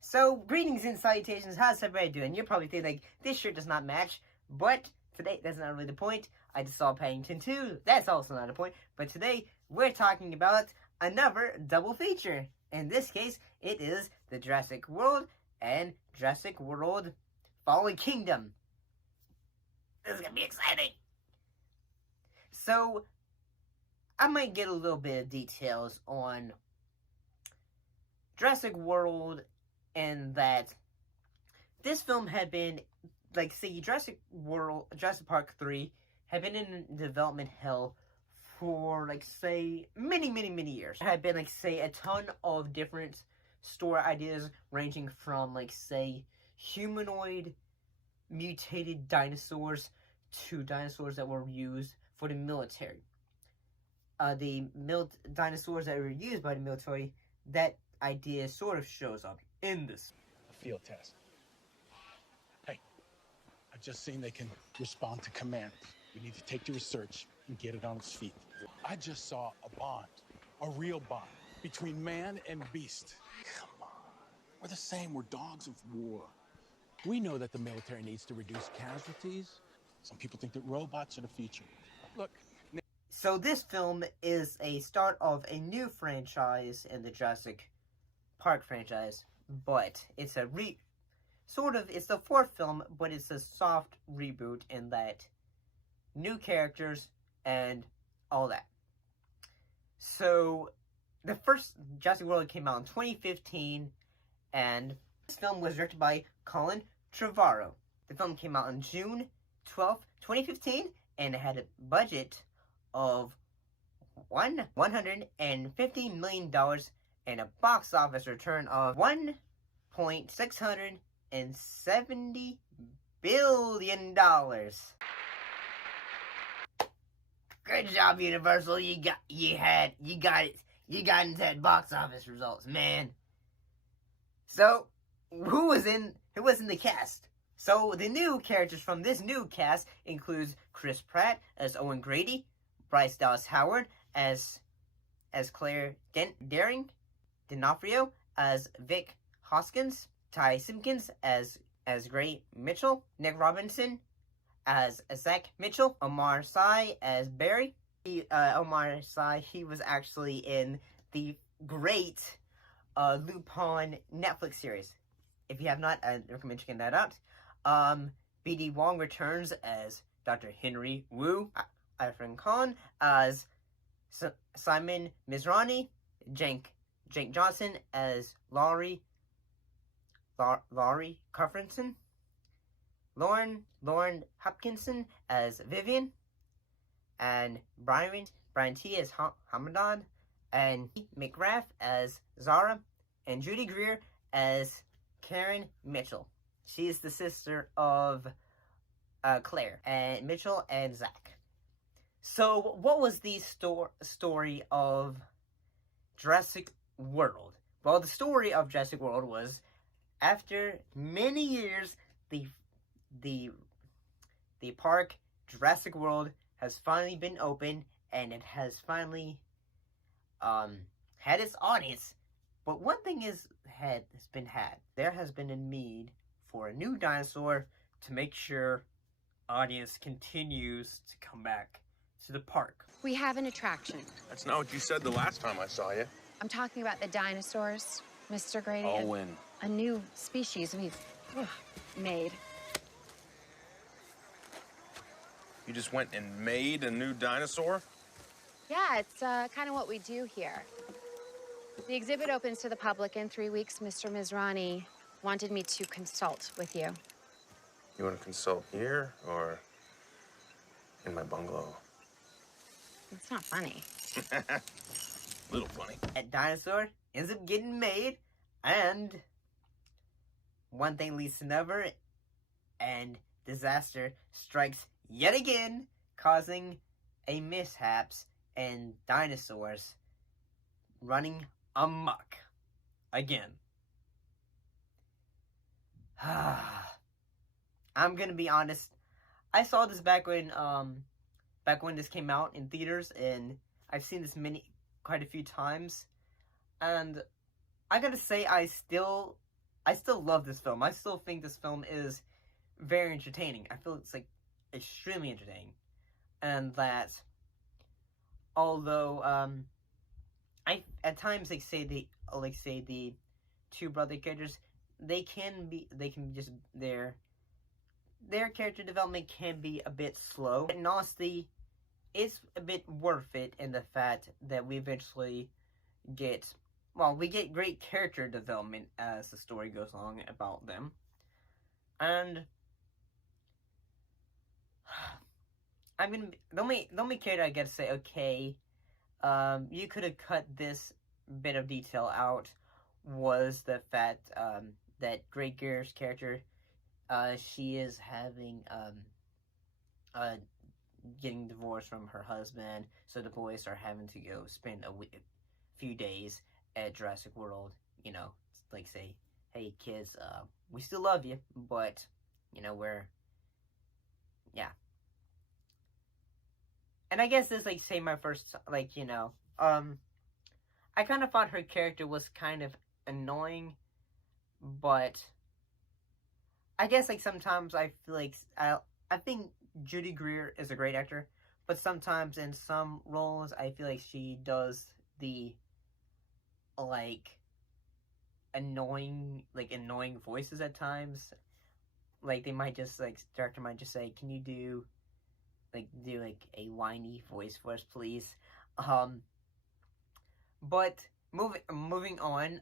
So, greetings and salutations, how's everybody doing? You're probably thinking, like, this shirt does not match, but today, that's not really the point. I just saw Paddington 2, that's also not a point, but today, we're talking about another double feature. In this case, it is the Jurassic World and Jurassic World Fallen Kingdom. This is gonna be exciting! So, I might get a little bit of details on Jurassic World, and that this film had been, like, say, Jurassic Park 3 had been in development hell for, like, say, many years. There had been, like, say, a ton of different story ideas ranging from, like, say, humanoid mutated dinosaurs to dinosaurs that were used for the military. The dinosaurs that were used by the military, that idea sort of shows up in this. A field test. Hey, I've just seen they can respond to commands. We need to take the research and get it on its feet. I just saw a bond, a real bond, between man and beast. Come on. We're the same. We're dogs of war. We know that the military needs to reduce casualties. Some people think that robots are the future. Look. So this film is a start of a new franchise in the Jurassic Park franchise, but it's a it's the fourth film, but it's a soft reboot in that new characters and all that. So the first Jurassic World came out in 2015, and this film was directed by Colin Trevorrow. The film came out on June 12th, 2015, and it had a budget of $150 million and a box office return of $1.670 billion. Good job, Universal. You got it. You got into that box office results, man. So, who was in the cast? So, the new characters from this new cast includes Chris Pratt as Owen Grady, Bryce Dallas Howard as Claire Daring, D'Onofrio as Vic Hoskins, Ty Simpkins as Gray Mitchell, Nick Robinson as Zach Mitchell, Omar Sy as Barry. Omar Sy, he was actually in the great Lupin Netflix series. If you have not, I recommend checking that out. B.D. Wong returns as Dr. Henry Wu, Irfan Khan as Simon Mizrahi, Jake Johnson as Laurie Carfenson, Lauren Hopkinson as Vivian, and Brian T as Hamadan, and McGrath as Zara, and Judy Greer as Karen Mitchell. She is the sister of Claire and Mitchell and Zach. So, what was the story of Jurassic World? Well, the story of Jurassic World was, after many years, the park Jurassic World has finally been open, and it has finally had its audience. But one thing has been had. There has been a need for a new dinosaur to make sure audience continues to come back to the park. We have an attraction. That's not what you said the last time I saw you. I'm talking about the dinosaurs, Mr. Grady. I'll win. A new species we've made. You just went and made a new dinosaur? Yeah, it's kind of what we do here. The exhibit opens to the public in 3 weeks. Mr. Mizrahi wanted me to consult with you. You want to consult here or in my bungalow? It's not funny. Little funny. That dinosaur ends up getting made, and one thing leads to another, and disaster strikes yet again, causing a mishaps and dinosaurs running amok again. I'm gonna be honest, I saw this back when back when this came out in theaters, and I've seen this quite a few times, and I gotta say, I still love this film. I still think this film is very entertaining. I feel it's like extremely entertaining, and that although I at times say the two brother characters, they can just their character development can be a bit slow. And honestly, it's a bit worth it in the fact that we eventually get great character development as the story goes along about them. And I mean, the only character I gotta say, okay, you could have cut this bit of detail out, was the fact that Grey Gear's character, she is having getting divorced from her husband, so the boys are having to go spend a few days at Jurassic World. You know, like say, hey kids, we still love you, but you know yeah. And I guess this say my first I kind of thought her character was kind of annoying, but I guess sometimes I feel I think Judy Greer is a great actor, but sometimes in some roles I feel she does the annoying voices at times. They might just director might just say, "Can you do a whiny voice for us, please?" But moving on,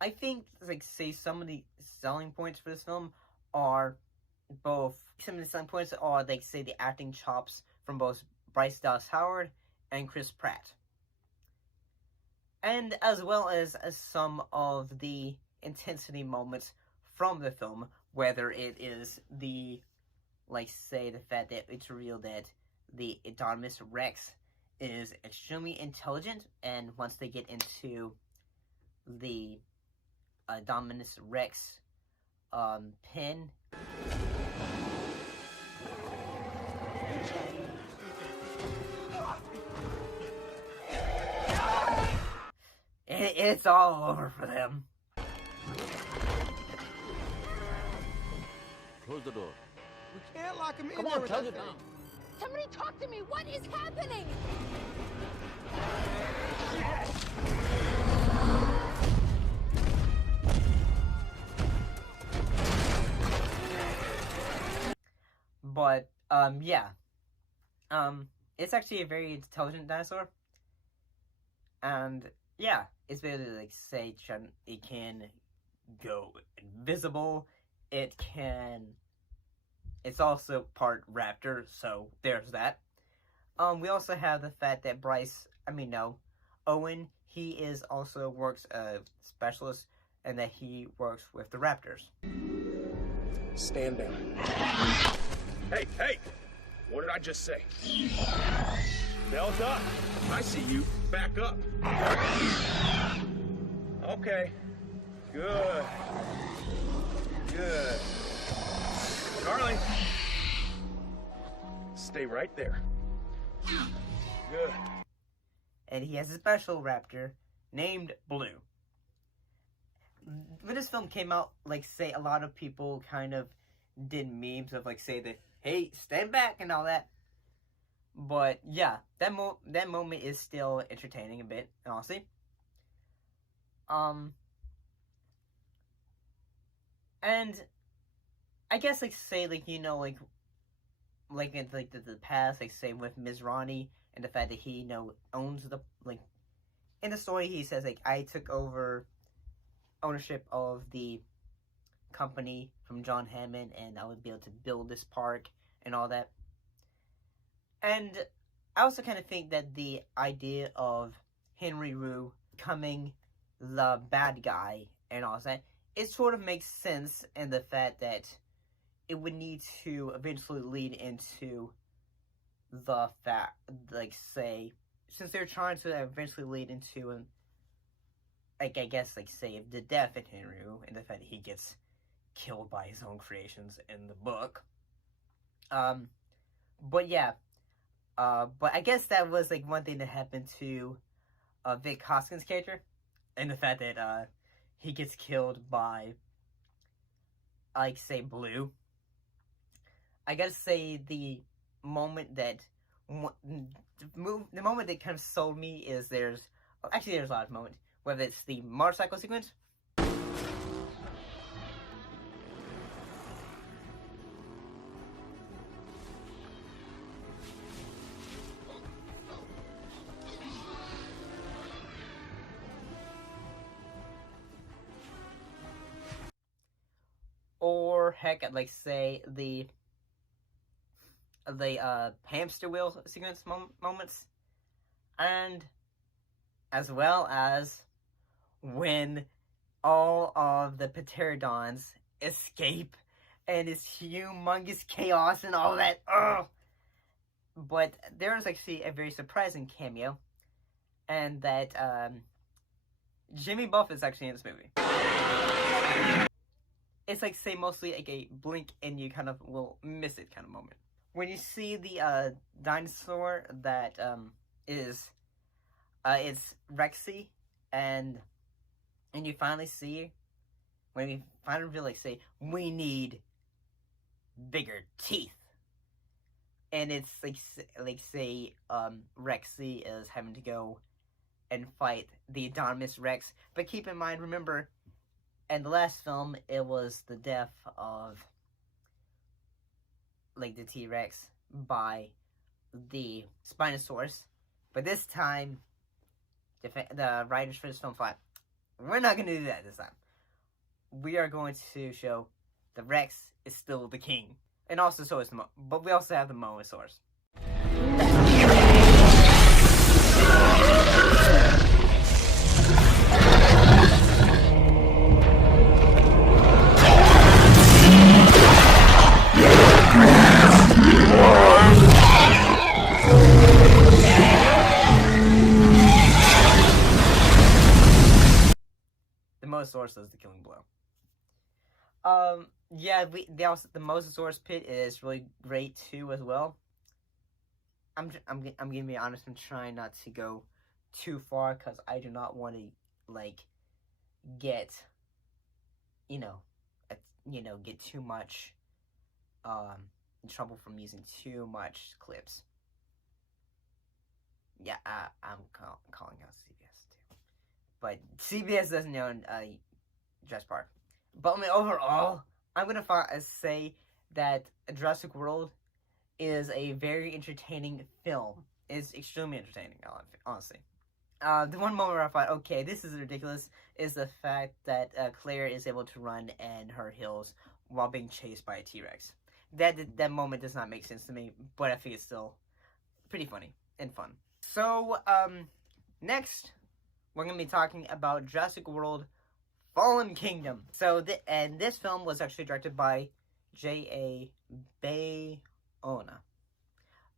I think say some of the selling points for this film are some of the selling points are say the acting chops from both Bryce Dallas Howard and Chris Pratt, and as well as some of the intensity moments from the film, whether it is the say the fact that it's revealed that the Indominus Rex is extremely intelligent, and once they get into the Indominus Rex pen, it's all over for them. Close the door. We can't lock him in. Come on, close it down. Somebody talk to me! What is happening? But, yeah. It's actually a very intelligent dinosaur. And, yeah, it's basically say it can go invisible. It's also part raptor, so there's that. We also have the fact that Owen, he is also works a specialist, and that he works with the raptors. Stand down. Hey! What did I just say? Belt up. I see you. Back up. Okay. Good. Charlie. Stay right there. Good. And he has a special raptor named Blue. When this film came out, say a lot of people kind of did memes of say that, hey, stand back and all that. But yeah, that moment is still entertaining a bit, honestly. And I guess say in the past, say with Mizrani, and the fact that he owns the in the story he says I took over ownership of the company from John Hammond, and I would be able to build this park and all that. And I also kind of think that the idea of Henry Wu becoming the bad guy and all that, it sort of makes sense in the fact that it would need to eventually lead into the fact, since they're trying to eventually lead into I guess say the death of Henry Wu, and the fact that he gets killed by his own creations in the book. But yeah, But I guess that was like one thing that happened to Vic Hoskins' character, and the fact that he gets killed by, like, say, Blue. I gotta say the moment that the moment that kind of sold me is there's a lot of moments, whether it's the motorcycle sequence. Or heck, like say the hamster wheel sequence moments, and as well as when all of the pterodons escape and it's humongous chaos and all that. Ugh. But there's actually a very surprising cameo, and that Jimmy Buff is actually in this movie. It's like, say, mostly like a blink and you kind of will miss it kind of moment. When you see the dinosaur that is it's Rexy, and you finally see, when we finally really say, we need bigger teeth. And it's like say Rexy is having to go and fight the Enormous Rex. But keep in mind, remember, in the last film, it was the death of, like, the T-Rex by the Spinosaurus. But this time, the writers for this film thought, we're not going to do that this time. We are going to show the Rex is still the king. And also, so is the but we also have the Mosasaurus. The Mosasaurus is the killing blow. Yeah, the Mosasaurus pit is really great too as well. I'm gonna be honest. I'm trying not to go too far because I do not want to get get too much in trouble from using too much clips. Yeah, I'm calling out CBS too, but CBS doesn't own Jurassic Park. But I mean, overall, I'm gonna say that Jurassic World is a very entertaining film. It's extremely entertaining, honestly. The one moment where I thought, okay, this is ridiculous, is the fact that Claire is able to run in her heels while being chased by a T-Rex. That moment does not make sense to me, but I think it's still pretty funny and fun. So, next, we're gonna be talking about Jurassic World Fallen Kingdom. So, this film was actually directed by J.A. Bayona.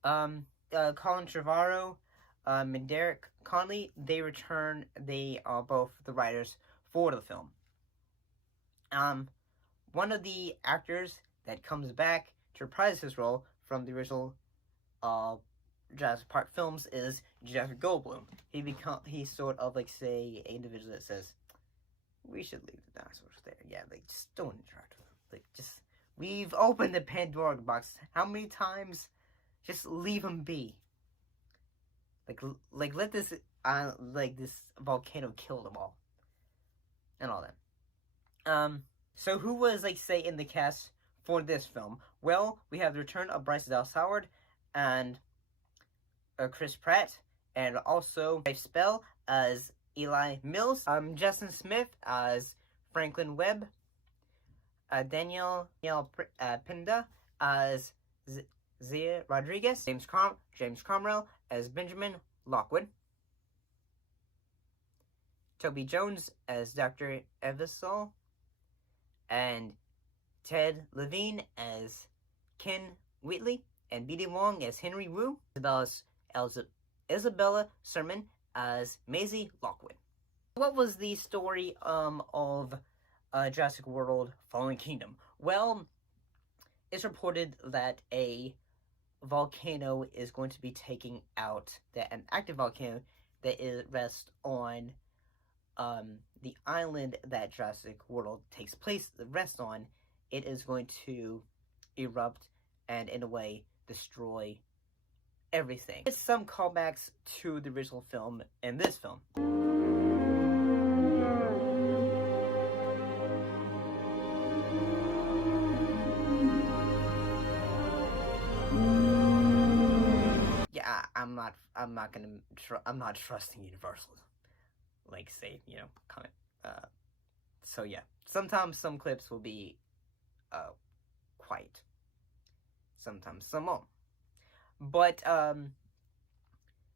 Colin Trevorrow, and Derek Connolly, they are both the writers for the film. One of the actors that comes back to reprise his role from the original Jurassic Park films is Jeff Goldblum. He's sort of like, say, an individual that says, we should leave the dinosaurs there. Yeah, just don't interact with them. We've opened the Pandora box. How many times? Just leave them be. Let this this volcano kill them all, and all that. So who was say in the cast for this film? Well, we have the return of Bryce Dallas Howard and Chris Pratt, and also Dave Spell as Eli Mills, Justin Smith as Franklin Webb, Danielle Pinda as Zia Rodriguez, James Cromwell as Benjamin Lockwood, Toby Jones as Dr. Evisol, and Ted Levine as Ken Wheatley, and B.D. Wong as Henry Wu, Isabella Sermon as Maisie Lockwood. What was the story of Jurassic World Fallen Kingdom? Well, it's reported that a volcano is going to be taking out an active volcano that rests on the island that Jurassic World rests on. It is going to erupt and, in a way, destroy everything. There's some callbacks to the original film in this film. Yeah, I'm not trusting Universal. Like, say, comment. So yeah, sometimes some clips will be quiet. Sometimes some won't. But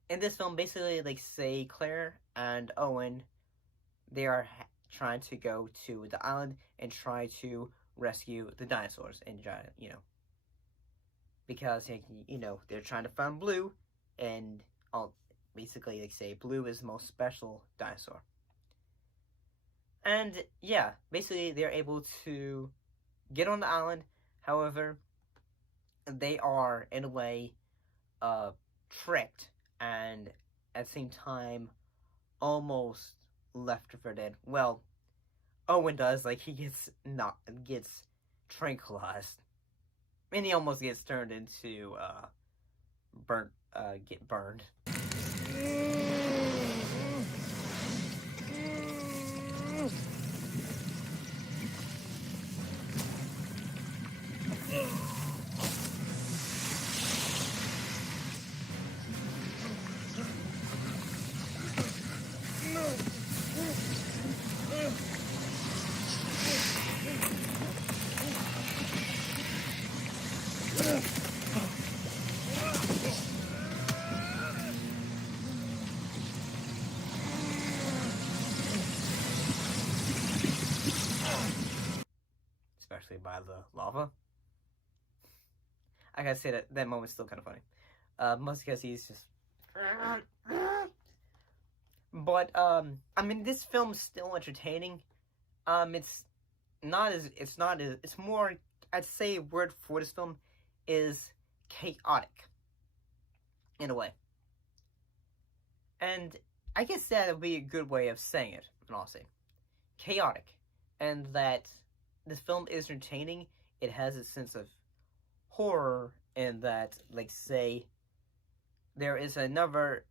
in this film, basically, like, say Claire and Owen, they are trying to go to the island and try to rescue the dinosaurs and because they're trying to find Blue, and basically, like, say Blue is the most special dinosaur. And yeah, basically they're able to get on the island. However, they are, in a way, tricked, and at the same time almost left for dead. Well, Owen does, like, he gets tranquilized, and he almost gets turned into get burned. Especially by the lava. I gotta say that moment's still kind of funny. Mostly because he's just... But, I mean, this film's still entertaining. It's more, I'd say word for this film is chaotic, in a way. And I guess that would be a good way of saying it, in all honesty. Chaotic. And that this film is entertaining. It has a sense of horror, and that, like, say, there is another,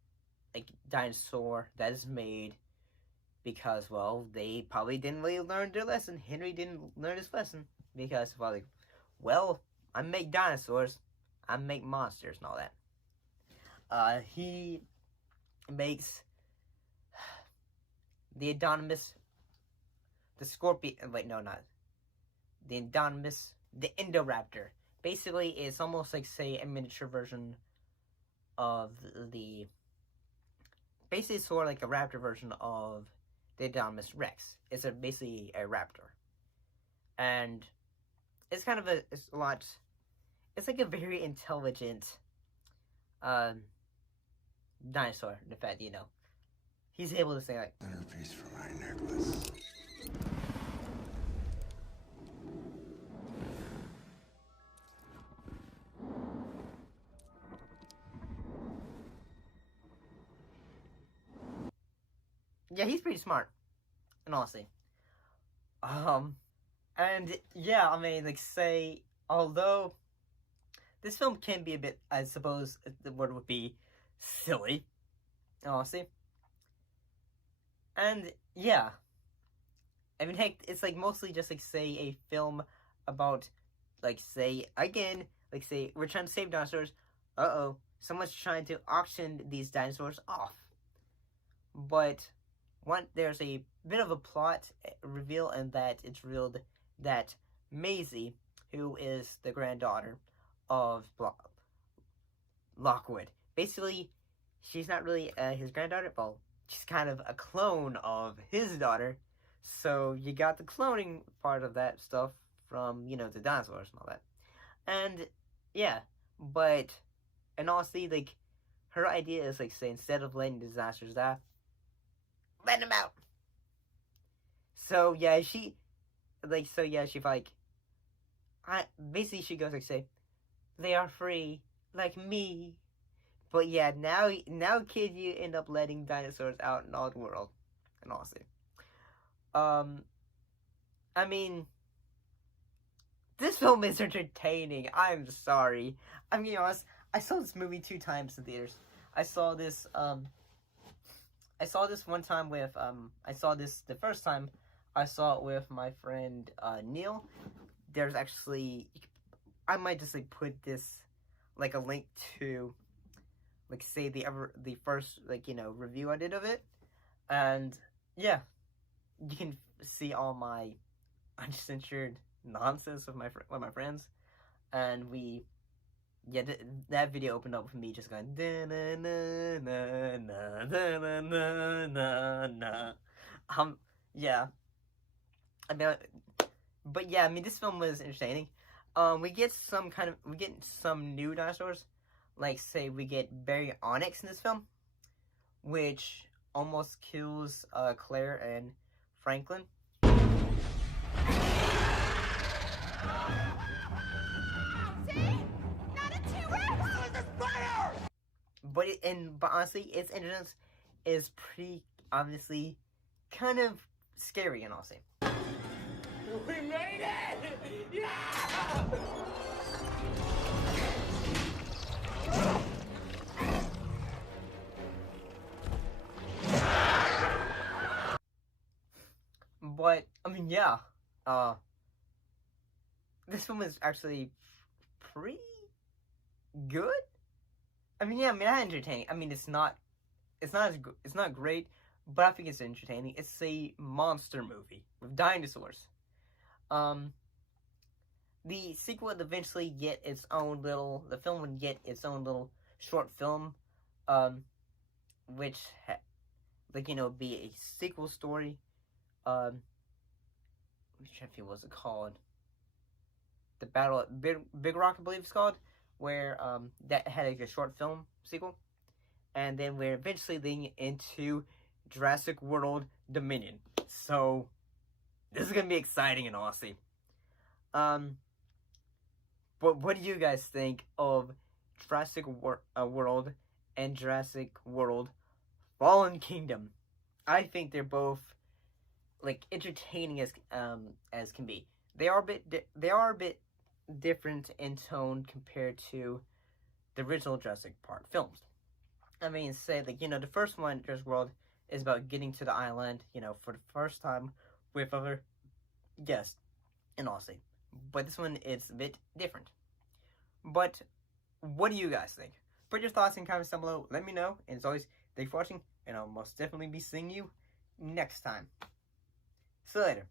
like, dinosaur that is made because, well, they probably didn't really learn their lesson. Henry didn't learn his lesson because, well, like, well, I make dinosaurs, I make monsters and all that. He makes the Indominus, the Scorpion, wait, no, not the Indominus, the Indoraptor. Basically, it's almost like, say, a miniature version of basically sort of like a raptor version of the Indominus Rex. It's basically a raptor. And it's kind of it's like a very intelligent dinosaur. In fact, he's able to say, like, Centerpiece for my necklace. yeah, he's pretty smart, in honesty. And yeah, I mean, like, say, although this film can be a bit, I suppose the word would be, silly, in honesty. And yeah, I mean, heck, it's like mostly just, like, say, a film about, like, say, again, like, say, we're trying to save dinosaurs. Someone's trying to auction these dinosaurs off. But there's a bit of a plot reveal, and that it's revealed that Maisie, who is the granddaughter of Lockwood, basically, she's not really his granddaughter. Well, she's kind of a clone of his daughter. So you got the cloning part of that stuff from, the dinosaurs and all that. And yeah, but in honesty, like, her idea is, like, say, instead of letting the dinosaurs die, let them out. So yeah, she basically she goes, like, say, they are free, like me. But yeah, now kids, you end up letting dinosaurs out in all the world, and honestly, I mean, this film is entertaining. I'm sorry. I'm being honest. I saw this movie 2 times in theaters. I saw this one time with I saw this the first time. I saw it with my friend Neil. There's actually, I might just like put this like a link to like say the first like review I did of it, and yeah, you can see all my uncensored nonsense with my friends, and we that video opened up with me just going na na na na na na na na. Yeah, I mean, but yeah, I mean, this film was entertaining. We get some new dinosaurs, like say we get Baryonyx in this film, which almost kills Claire and Franklin. But honestly, its entrance is pretty obviously kind of scary and honestly. We made it! Yeah! But I mean, yeah, this film is actually pretty good. I mean, yeah, I mean, not entertaining. I mean, it's not great, but I think it's entertaining. It's a monster movie with dinosaurs. The sequel would eventually get its own little. The film would get its own little short film, which be a sequel story. Which I think was it called? The Battle at Big Rock, I believe it's called, where that had like a short film sequel, and then we're eventually leading into Jurassic World Dominion. So this is gonna be exciting and awesome. But what do you guys think of Jurassic World and Jurassic World Fallen Kingdom? I think they're both like entertaining as can be. They are a bit different in tone compared to the original Jurassic Park films. I mean, say like the first one, Jurassic World, is about getting to the island, for the first time with other guests and all. But this one is a bit different. But what do you guys think? Put your thoughts in comments down below. Let me know. And as always, thank you for watching, and I'll most definitely be seeing you next time. See you later.